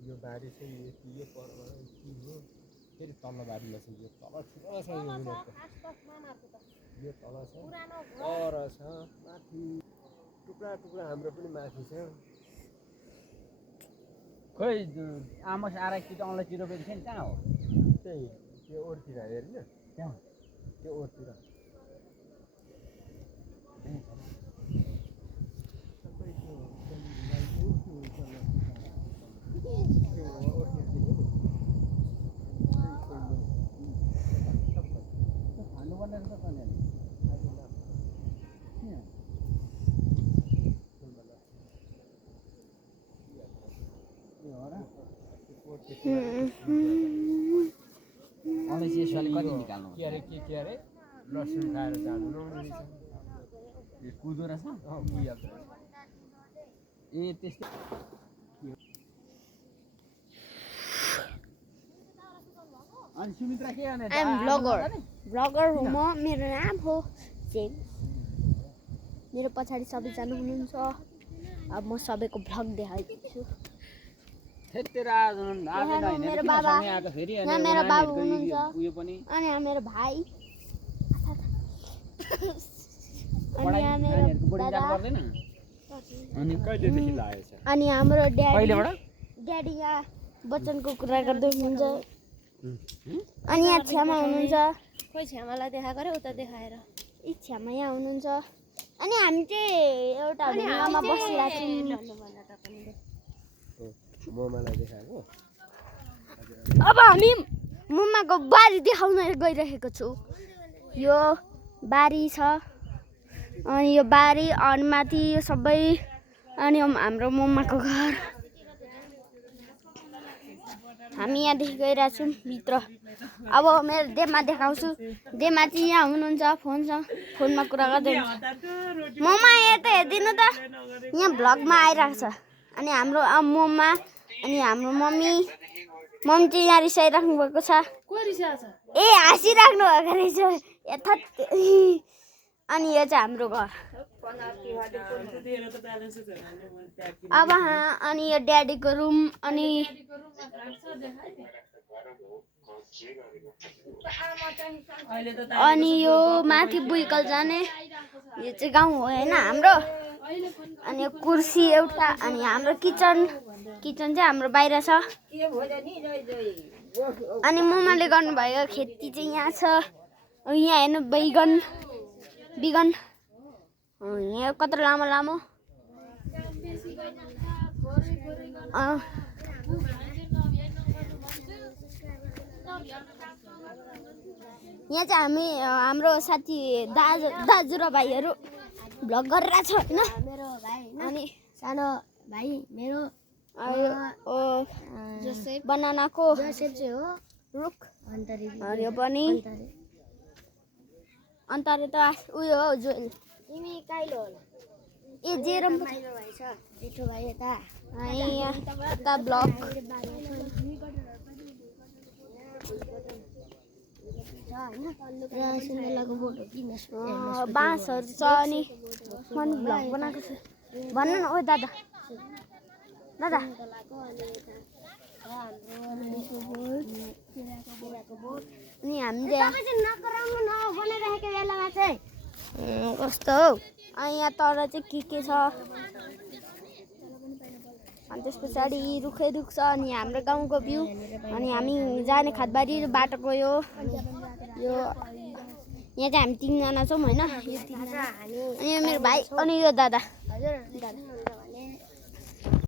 यो बारी चाहिँ यो पर्व के हो फेरि तल्लो बारीमा चाहिँ यो तल ठुलो छ यो तल छ पर छ माथि टुक्रा टुक्रा हाम्रो पनि माथि छ खोइ आमस आरा कि त अनलाई चिरो बेच्छ नि कहाँ हो त्यही त्यो ओरतिर हेर्न त्यहाँ त्यो ओरतिर के अरे लसुन खाएर जानु नहुने रहेछ कुदो रहेछ कुदिहाल्छ ए त्यस्तै अनि सुमित्रा के गर्ने I'm vlogger हो म मेरो नाम हो जेम्स मेरो पछाडि सबैजना हुनुहुन्छ अब म सबैको भ्लग देखाइदिन्छु मेरो बाबा यहाँ मेरो बाबु हुनुहुन्छ अनि यहाँ मेरो भाइ अनि यहाँ मेरो दादा अनि कहिलेदेखि लागेछ अनि हाम्रो ड्याडी यहाँ बच्चनको कुरा गर्दै हुनुहुन्छ अनि यहाँ छ्यामा हुनुहुन्छ खोइ छ्यामालाई देखाएको रे उता देखाएर यी छ्यामा यहाँ हुनुहुन्छ अनि हामी चाहिँ एउटा ढुङ्गामा बसिरहेको छौँ मोमालाई देखाएको अब हामी मम्माको बारी देखाउन गइरहेको छु यो बारी छ अनि यो बारी अनि माथि यो सबै अनि हाम्रो मम्माको घर हामी यहाँदेखि गइरहेको छौँ भित्र अब मेरो देमा देखाउँछु देमा चाहिँ यहाँ हुनुहुन्छ फोनमा कुरा गर्दै हुनुहुन्छ मम्मा यता हेरिदिनु त यहाँ भ्लगमा आइरहेको छ अनि हाम्रो मम्मा अनि हाम्रो मम्मी चाहिँ यहाँ रिसाइराख्नु भएको छ ए हाँसिराख्नु भएको रहेछ यथार्थ अनि यो चाहिँ हाम्रो घर अब अनि यो ड्याडीको रुम अनि यो माथि बुइकल जाने यो चाहिँ गाउँ हो होइन हाम्रो अनि यो कुर्सी एउटा अनि हाम्रो किचन चाहिँ हाम्रो बाहिर छ अनि मम्माले गर्नुभएको खेती चाहिँ यहाँ छ यहाँ हेर्नु बिगन यहाँ कत्रो लामो यहाँ चाहिँ हाम्रो साथी दाजु र भाइहरू भ्लग गरिरहेको छ होइन अनि सानो भाइ मेरो बनानाको चाहिँ हो रुख अनि यो पनि अन्तरे त उयो हो जोइल तिमी काइलो होला ए जेरम भाइ छ जेठो भाइ यता यता ब्लक बाँसहरू छ अनि मन भ्लग बनाएको छ भन्न न ओ दादा अनि हामीले कस्तो हौ अनि यहाँ तर चाहिँ के छ अनि त्यस पछाडि रुखै रुख छ अनि हाम्रो गाउँको भ्यू अनि हामी जाने खातबारी बाटोको यो यहाँ चाहिँ हामी 3 जना छौँ होइन अनि यो मेरो भाइ अनि यो दादा